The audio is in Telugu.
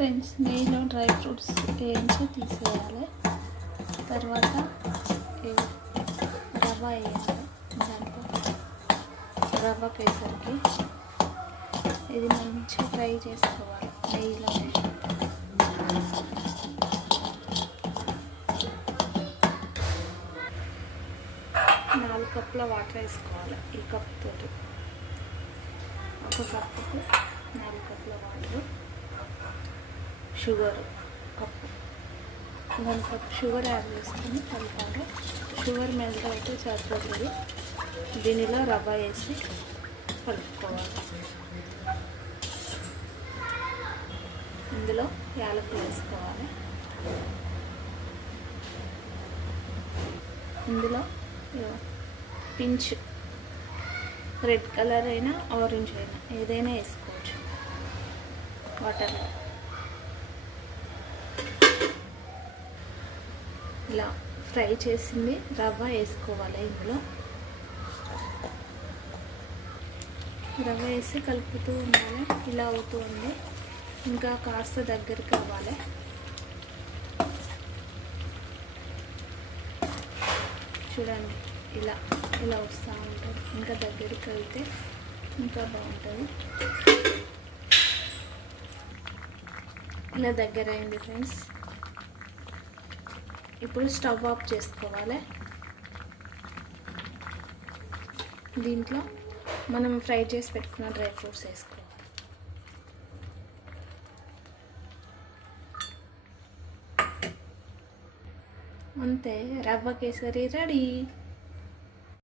ఫ్రెండ్స్ నేను డ్రై ఫ్రూట్స్ వేయించి తీసేయాలి. తర్వాత రవ్వ వేయాలి. దాంట్లో రవ్వ కేసరికి ఇది మంచిగా ఫ్రై చేసుకోవాలి. నెయ్యిలో. నాలుగు కప్పుల వాటర్ వేసుకోవాలి ఈ కప్ తోటి ఒక కప్పుకు నాలుగు కప్పుల water sugar cup one cup sugar add చేసుకొని కలపాలి షుగర్ మెల్ట్ అయితే సరిపోతుంది. దీనిలో రవ్వ వేసి కలుపుకోవాలి. ఇందులో యాలకులు వేసుకోవాలి. ఇందులో పించ్ రెడ్ కలర్ అయినా ఆరెంజ్ అయినా ఏదైనా వేసుకోవచ్చు. వాటర్లో. ఇలా ఫ్రై చేసింది రవ్వ వేసుకోవాలి ఇందులో. రవ్వ వేసి కలుపుతూ ఉండాలి. ఇలా అవుతూ ఉంది. ఇంకా కాస్త దగ్గరికి అవ్వాలి చూడండి ఇలా ఇలా వస్తూ ఉంటుంది. ఇంకా దగ్గరికి వెళ్తే ఇంకా బాగుంటుంది. ఇలా దగ్గర అయింది ఫ్రెండ్స్. ఇప్పుడు స్టవ్ ఆఫ్ చేసుకోవాలి. దీంట్లో మనం ఫ్రై చేసి పెట్టుకున్న డ్రై ఫ్రూట్స్ వేసుకోవాలి. అంతే రవ్వ కేసరి రెడీ.